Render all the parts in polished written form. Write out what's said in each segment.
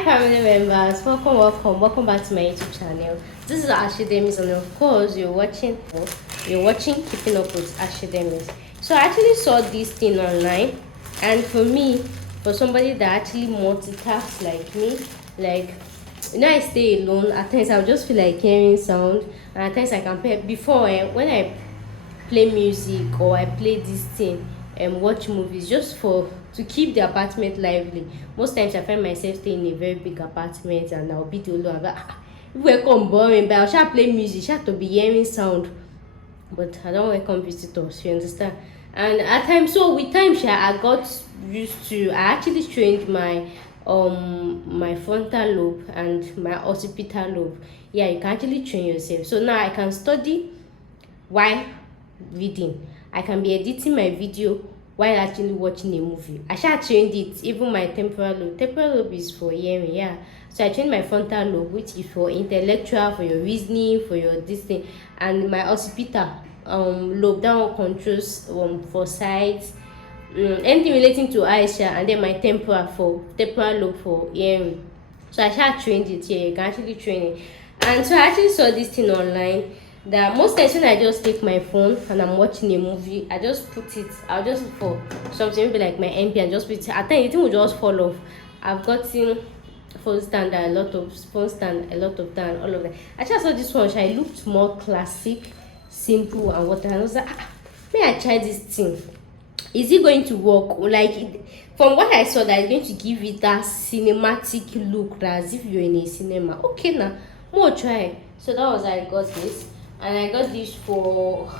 Hi family members, welcome back to my YouTube channel. This is Ashidemis, and of course you're watching Keeping Up with Ashidemis. So I actually saw this thing online, and for somebody that actually multitasks like me, like I stay alone, at times I'll just feel like hearing sound, and at times I can play before when I play music or I play this thing and watch movies just to keep the apartment lively. Most times I find myself staying in a very big apartment and I'll be the only one. If we come boring, but I shall play music, shall to be hearing sound. But I don't welcome visitors, you understand? And at times, so with time, I got used to. I actually trained my frontal lobe and my occipital lobe. Yeah, you can actually train yourself. So now I can study while reading. I can be editing my video while actually watching a movie. I shall trained it. Even my temporal lobe. Temporal lobe is for hearing, yeah. So I trained my frontal lobe, which is for intellectual, for your reasoning, for your this thing, and my occipital lobe, that one controls for sight, anything relating to eyes, and then my temporal lobe for hearing. So I shall trained it here. You can actually train it. And so I actually saw this thing online that most times when I just take my phone and I'm watching a movie, I just put it, I'll just look for something maybe like my MP and just put it. At times the thing will just fall off. I've gotten phone stand a lot of time, all of that. I just saw this one, it looked more classic, simple and what, and I was like, may I try this thing? Is it going to work? From what I saw, that is going to give it that cinematic look, as if you're in a cinema. Okay, now more try. So that was how I got this, and I got this for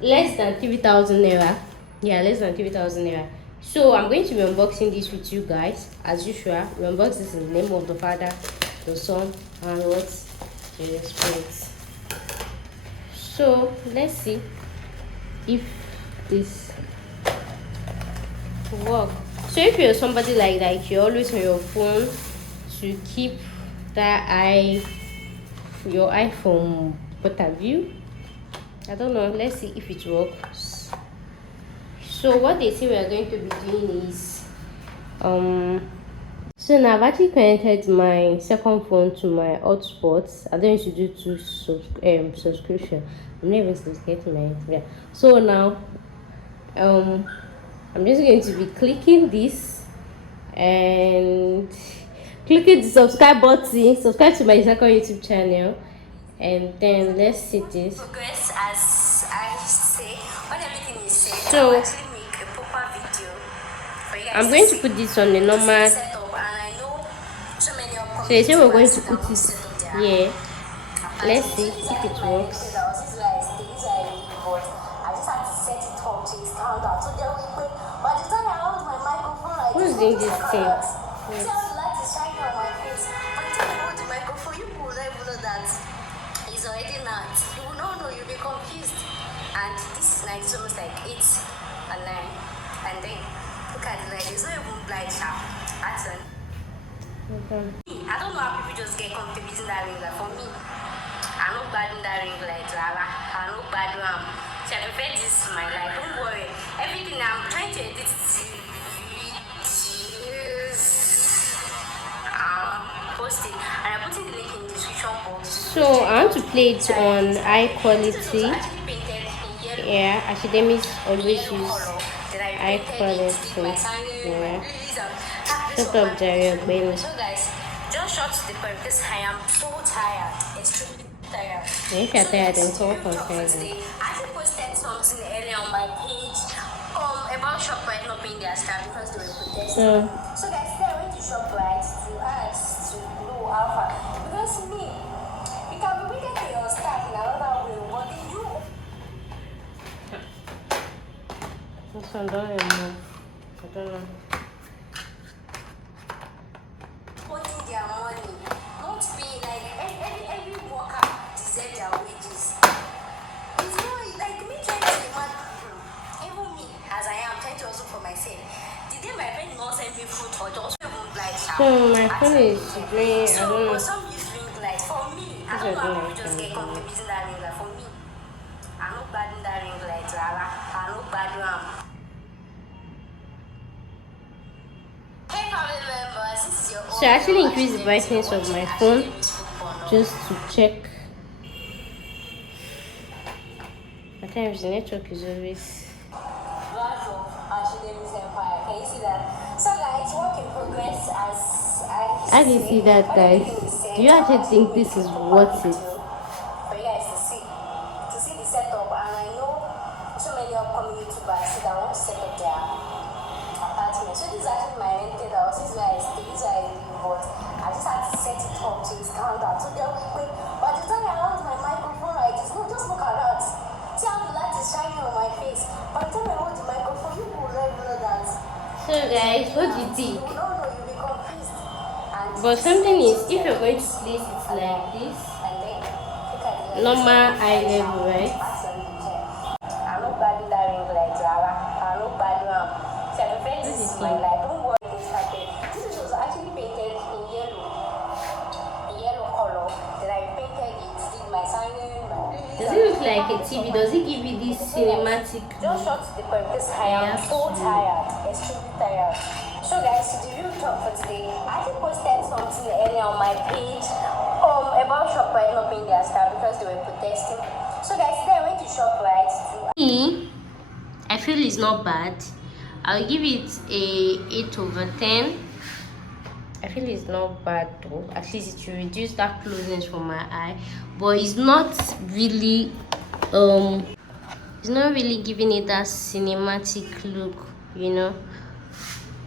less than 3,000 naira. Yeah, less than 3,000 naira. So I'm going to be unboxing this with you guys as usual. We unbox this in the name of the Father, the Son, and what the Spirit. So let's see if this work. So if you're somebody like you're always on your phone to keep your iPhone point of view, I don't know, let's see if it works. So what they say we are going to be doing is so now I've actually connected my second phone to my hotspots. I don't need to do two subscription. I'm not even getting my internet. So now I'm just going to be clicking this and clicking the subscribe button. Subscribe to my second YouTube channel, and then let's see this. Progress, as I say, when everything is said, So I'll actually make a proper video for you guys. I'm going to put this on the normal. Setup, and I know so many So they say we're going to put it here. Let's see if it works. Who's doing this thing? It's already not. You will not know, you'll be confused. And this is like, it's almost like 8 and 9. And then look at the light, there's no even blind sharp pattern. Okay. I don't know how people just get comfortable using that ring light. For me, I'm not bad in that ring light, Rara. I'm not bad in so I prefer this to my life. Don't worry. Everything I'm trying to edit post it, and I'm putting the link in the description box. So I want to play it on high quality. Yeah, Ashidemis always use high quality. Yeah. Shut up, Jerry. So guys, just short to the point because I am so tired, extremely tired. If you're tired, then call for today. I actually posted something earlier on my page about ShopRite not paying their staff because they were protesting. So guys, today I went to ShopRite to ask to know how far, because me, you can be wicked to your staff in another way, but then you. This one don't even move. I don't know. Putting their money, not paying, like every worker deserves their wages. It's not like me trying to demand, even me as I am trying to also for myself. The day my friend not send me food or just even like So my phone is doing, I don't know. some use ring light. For me, I don't know how people just get comfortable using that ring light. For me, I'm not bad in that ring light, Rara. I'm not bad Hey family members, this is your So I actually increased the brightness of my phone just to check. At times the network is always. Can you see that? So guys, work in progress as I can see that, guys. Do you actually think this is worth it? For you guys to see the setup, and I know so many upcoming YouTubers that want to set up their apartment. So this is actually my rented house. This is where I stay. This is where I live, but I just had to set it up to stand out. So they're quick. But the time I hold my microphone like this, no, just look at that. See how the light is shining on my face. By the time I hold the microphone, you will never know that. So guys, what do you think? No, you'll be confused. But something is, if you're going to place it like this, normal eye level, right? I don't bad that ring like Zara. I don't bad one. So the friend, this is my life. Don't worry, this happened. This was actually painted in yellow color. Then I painted it, did my signing. Does it look like a TV? Does it give you this cinematic? Just short to the point because I am so tired, extremely tired. So guys, the real talk for today. I actually posted something earlier on my page about ShopRite not paying their staff because they were protesting. So guys, today I went to ShopRite to I feel it's not bad. I'll give it a 8/10. I feel it's not bad though. At least it will reduce that closeness from my eye, but it's not really giving it that cinematic look, you know.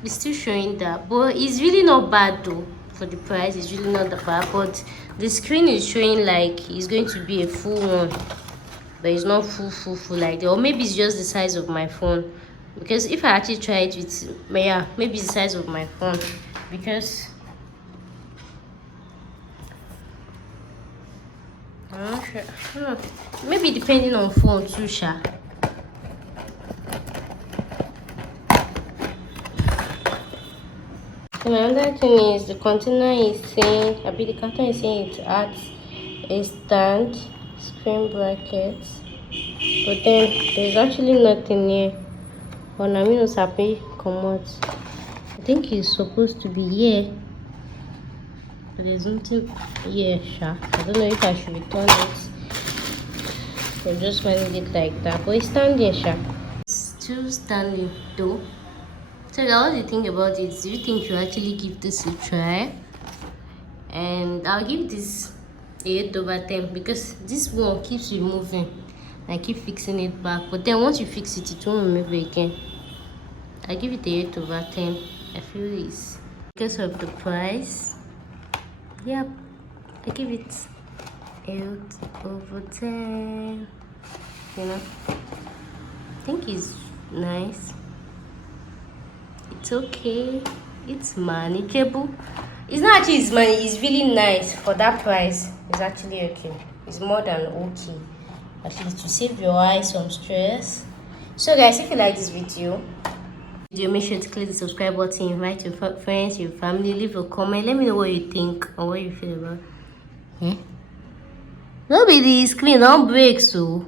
It's still showing that, but it's really not bad though. For the price, it's really not that bad, but the screen is showing like it's going to be a full one, but it's not full like that. Or maybe it's just the size of my phone, because if I actually try it with, yeah, maybe it's the size of my phone, because I'm not sure. I don't know. Maybe depending on phone too, sha. Another thing is the container is saying, the carton is saying it adds a stand, screen brackets, but then there's actually nothing here. But I mean, it's happy come out. I think it's supposed to be here, but there's nothing here, sha. I don't know if I should return it or just manage it like that, but it's standing, sha. It's still standing though. So what do you think about it? Do you think you actually give this a try? And I'll give this a 8/10 because this one keeps removing. I keep fixing it back, but then once you fix it, it won't remove again. I give it a 8/10. I feel it's because of the price. Yep, I give it 8/10. You know, I think it's nice. It's okay, it's manageable. It's not actually it's really nice for that price. It's actually okay. It's more than okay, actually, to save your eyes some stress. So guys, if you like this video, make sure to click the subscribe button, invite your friends, your family, leave a comment, let me know what you think or what you feel about it. Don't be the screen, don't break. So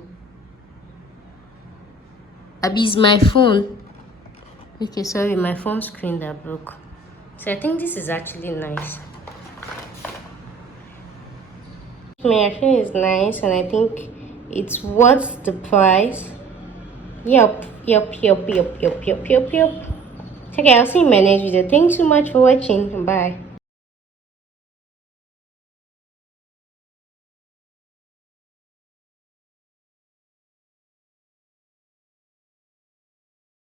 it's my phone. Okay, sorry, my phone screen that broke. So I think this is actually nice. I feel it's nice, and I think it's worth the price. Yep. Okay, I'll see you in my next video. Thanks so much for watching. Bye.